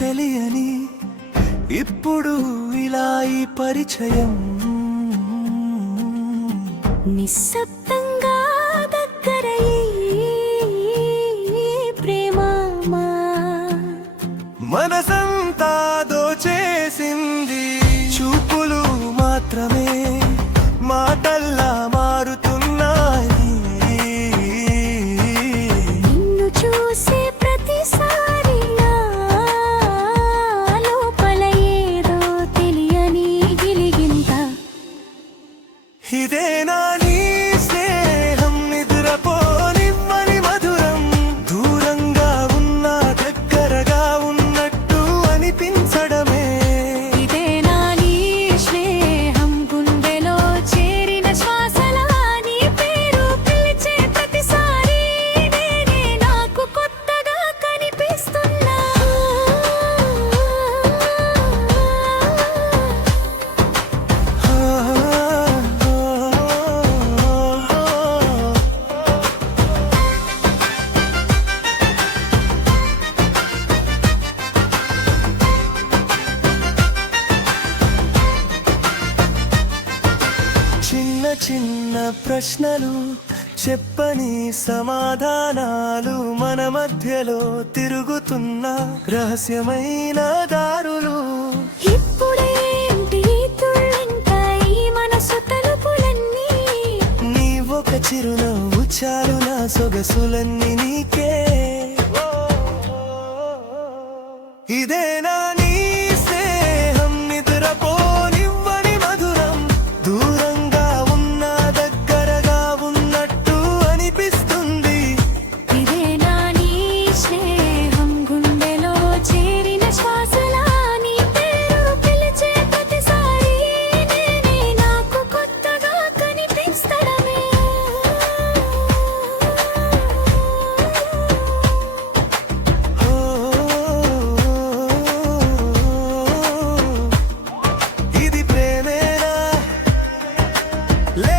తెలియని ఇప్పుడు ఇలా ఈ పరిచయం నిశ్శబ్దంగా దగ్గరయ్యి ప్రేమ మనసంతా దోచేసింది చూపులు మాత్రమే మాటల్లా మారుతున్నాయి నిన్ను చూసే ప్రతిసారి నా లోపల ఏదో తెలియని గిలిగింత ఇదేనా నీ స్నేహం నిద్రపోనివ్వని మధురం దూరంగా ఉన్న దగ్గరగా ఉన్నట్టు అనిపించడమే ఇదేనా నీ స్నేహం గుండెలో చేరిన శ్వాసలా నీ పేరు పిలిచే ప్రతిసారి నేనే నాకు కొత్తగా కనిపిస్తున్నా చిన్న చిన్న ప్రశ్నలు చెప్పని సమాధానాలు మన మధ్యలో తిరుగుతున్న రహస్యమైన దారులు ఇప్పుడేంటి తుళ్ళంటాయి మనసు తలుపులన్నీ నీ ఒక చిరునవ్వు చాలు నా సొగసులన్నీ నీకే ఇదేనా నీ స్నేహం నిద్రపోనివ్వని మధురం దూరంగా ఉన్న దగ్గరగా ఉన్నట్టు అనిపిస్తుంది ఇదేనా నీ స్నేహం గుండెలో చేరిన శ్వాసలా నీ పేరు పిలిచే ప్రతిసారి నేనే నాకు కొత్తగా కనిపించడమే ఇది ప్రేమేనా లే